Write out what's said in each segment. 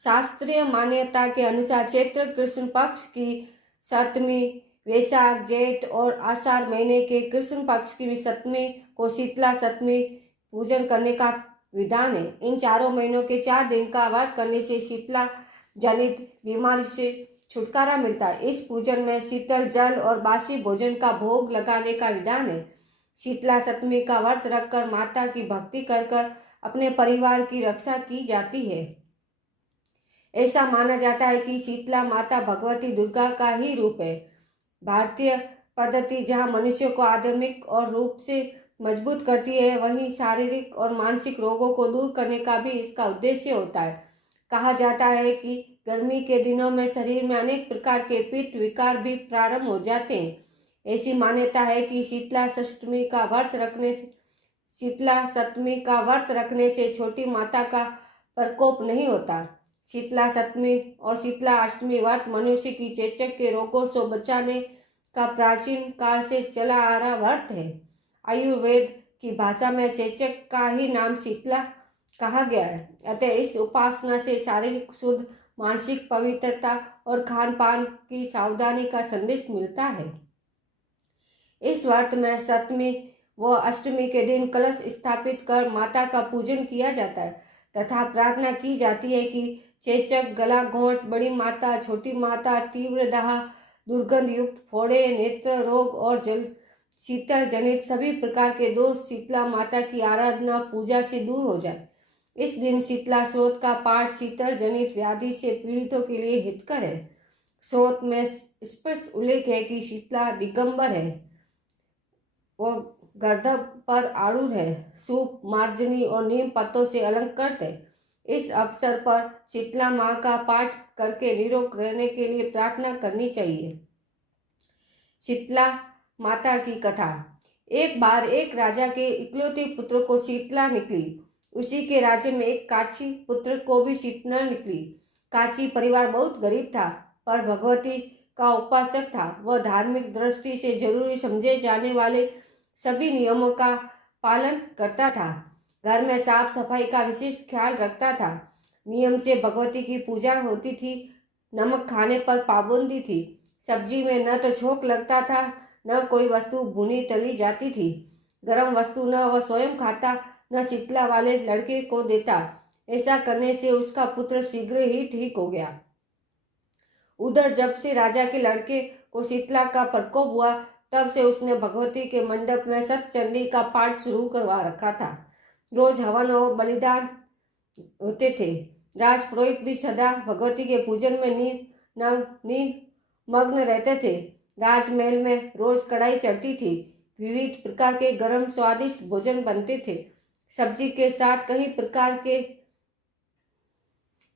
शास्त्रीय मान्यता के अनुसार चैत्र कृष्ण पक्ष की सप्तमी, वैशाख, जेठ और आषाढ़ महीने के कृष्ण पक्ष की सप्तमी को शीतला सप्तमी पूजन करने का विधान है। इन चारों महीनों के 4 दिन का व्रत करने से शीतला जनित बीमारी से छुटकारा मिलता है। इस पूजन में शीतल जल और बासी भोजन का भोग लगाने का विधान है। शीतला सप्तमी का व्रत रखकर माता की भक्ति कर अपने परिवार की रक्षा की जाती है। ऐसा माना जाता है कि शीतला माता भगवती दुर्गा का ही रूप है। भारतीय पद्धति जहां मनुष्य को आध्यात्मिक और रूप से मजबूत करती है, वहीं शारीरिक और मानसिक रोगों को दूर करने का भी इसका उद्देश्य होता है। कहा जाता है कि गर्मी के दिनों में शरीर में अनेक प्रकार के पित्त विकार भी प्रारंभ हो जाते हैं। ऐसी मान्यता है कि शीतला सप्तमी का व्रत रखने से छोटी माता का प्रकोप नहीं होता। शीतला सप्तमी और शीतला अष्टमी व्रत मनुष्य की चेचक के रोगों से बचाने का प्राचीन काल से चला आ रहा व्रत है। आयुर्वेद की भाषा में चेचक का ही नाम शीतला कहा गया है। अतः इस उपासना से शारीरिक शुद्ध, मानसिक पवित्रता और खान पान की सावधानी का संदेश मिलता है। इस व्रत में सप्तमी व अष्टमी के दिन कलश स्थापित कर माता का पूजन किया जाता है तथा प्रार्थना की जाती है कि चेचक, गला घोंट, बड़ी माता, छोटी माता, तीव्र दाह, दुर्गंध युक्त फोड़े, नेत्र रोग और शीतल जनित सभी प्रकार के दोष शीतला माता की आराधना पूजा से दूर हो जाए। इस दिन शीतला स्रोत का पाठ शीतल जनित व्याधि से पीड़ितों के लिए हितकर है। स्रोत में स्पष्ट उल्लेख है कि शीतला दिगंबर है, वो गर्दभ पर आरूढ़ है, सूप, मार्जनी और नीम पत्तों से अलंकृत है। इस अवसर पर शीतला माँ का पाठ करके निरोग रहने के लिए प्रार्थना करनी चाहिए। शीतला माता की कथा। एक बार एक राजा के इकलौते पुत्र को शीतला निकली। उसी के राज्य में एक काची पुत्र को भी शीतला निकली। काची परिवार बहुत गरीब था, पर भगवती का उपासक था। वह धार्मिक दृष्टि से जरूरी समझे जाने वाले सभी नियमों का पालन करता था। घर में साफ सफाई का विशेष ख्याल रखता था। नियम से भगवती की पूजा होती थी। नमक खाने पर पाबंदी थी। सब्जी में न तो छोंक लगता था, न कोई वस्तु भुनी तली जाती थी। गर्म वस्तु न वह स्वयं खाता, न शीतला वाले लड़के को देता। ऐसा करने से उसका पुत्र शीघ्र ही ठीक हो गया। उधर जब से राजा के लड़के को शीतला का प्रकोप हुआ, तब से उसने भगवती के मंडप में सतचंडी का पाठ शुरू करवा रखा था। रोज हवन और बलिदान होते थे। राजपुरोहित भी सदा भगवती के पूजन में निमग्न रहते थे। राजमहल में रोज कढ़ाई चढ़ती थी। विविध प्रकार के गर्म स्वादिष्ट भोजन बनते थे। सब्जी के साथ कई प्रकार के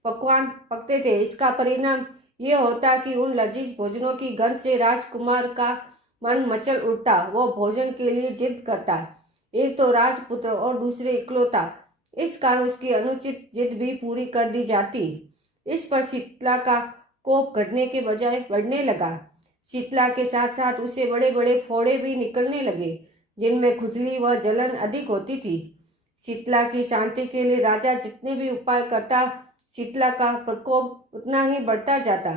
पकवान पकते थे। इसका परिणाम ये होता कि उन लजीज भोजनों की गंध से राजकुमार का मन मचल उठता। वो भोजन के लिए जिद करता। एक तो राजपुत्र और दूसरे इकलौता, इस कारण उसकी अनुचित जिद भी पूरी कर दी जाती। इस पर शीतला का कोप घटने के बजाय बढ़ने लगा। शीतला के साथ साथ उसे बड़े बड़े फोड़े भी निकलने लगे, जिनमें खुजली व जलन अधिक होती थी। शीतला की शांति के लिए राजा जितने भी उपाय करता, शीतला का प्रकोप उतना ही बढ़ता जाता,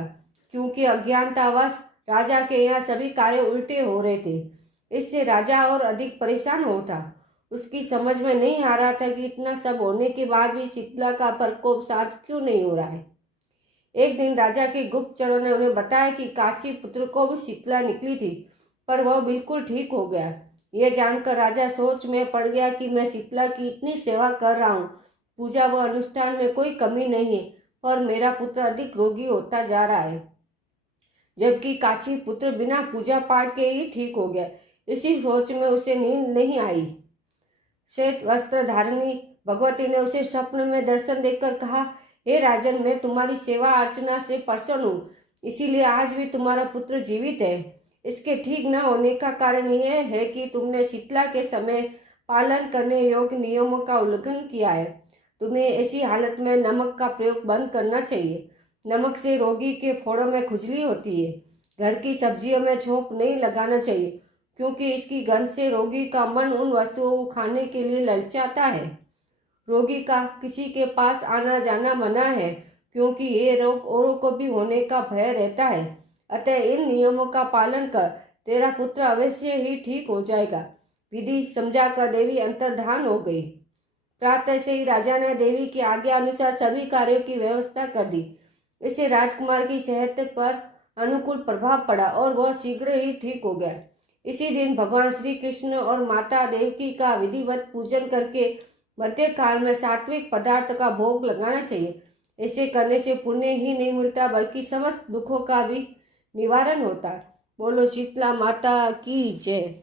क्योंकि अज्ञानतावश राजा के यहाँ सभी कार्य उल्टे हो रहे थे। इससे राजा और अधिक परेशान हो उठा। उसकी समझ में नहीं आ रहा था कि इतना सब होने के बाद भी शीतला का प्रकोप शांत क्यों नहीं हो रहा है। एक दिन राजा के गुप्तचरों ने उन्हें बताया कि काशी पुत्र को भी शीतला निकली थी, पर वह बिल्कुल ठीक हो गया। यह जानकर राजा सोच में पड़ गया कि मैं शीतला की इतनी सेवा कर रहा हूँ, पूजा व अनुष्ठान में कोई कमी नहीं है, पर मेरा पुत्र अधिक रोगी होता जा रहा है, जबकि काशी पुत्र बिना पूजा पाठ के ही ठीक हो गया। इसी सोच में उसे नींद नहीं आई। श्वेत वस्त्र धारिणी भगवती ने उसे स्वप्न में दर्शन देकर कहा, हे राजन, मैं तुम्हारी सेवा अर्चना से प्रसन्न हूँ, इसीलिए आज भी तुम्हारा पुत्र जीवित है। इसके ठीक न होने का कारण यह है कि तुमने शीतला के समय पालन करने योग्य नियमों का उल्लंघन किया है। तुम्हें ऐसी हालत में नमक का प्रयोग बंद करना चाहिए। नमक से रोगी के फोड़ों में खुजली होती है। घर की सब्जियों में छोंक नहीं लगाना चाहिए, क्योंकि इसकी गंध से रोगी का मन उन वस्तुओं को खाने के लिए ललचाता है। रोगी का किसी के पास आना जाना मना है। क्योंकि ये रोग औरों को भी होने का भय रहता है। अतः इन नियमों का पालन कर तेरा पुत्र अवश्य ही ठीक हो जाएगा। विधि समझाकर देवी अंतर्धान हो गई। प्रातः से ही राजा ने देवी की आज्ञा अनुसार सभी कार्यों की व्यवस्था कर दी। इससे राजकुमार की सेहत पर अनुकूल प्रभाव पड़ा और वह शीघ्र ही ठीक हो गया। इसी दिन भगवान श्री कृष्ण और माता देवकी का विधिवत पूजन करके मध्य काल में सात्विक पदार्थ का भोग लगाना चाहिए। ऐसे करने से पुण्य ही नहीं मिलता बल्कि समस्त दुखों का भी निवारण होता है। बोलो शीतला माता की जय।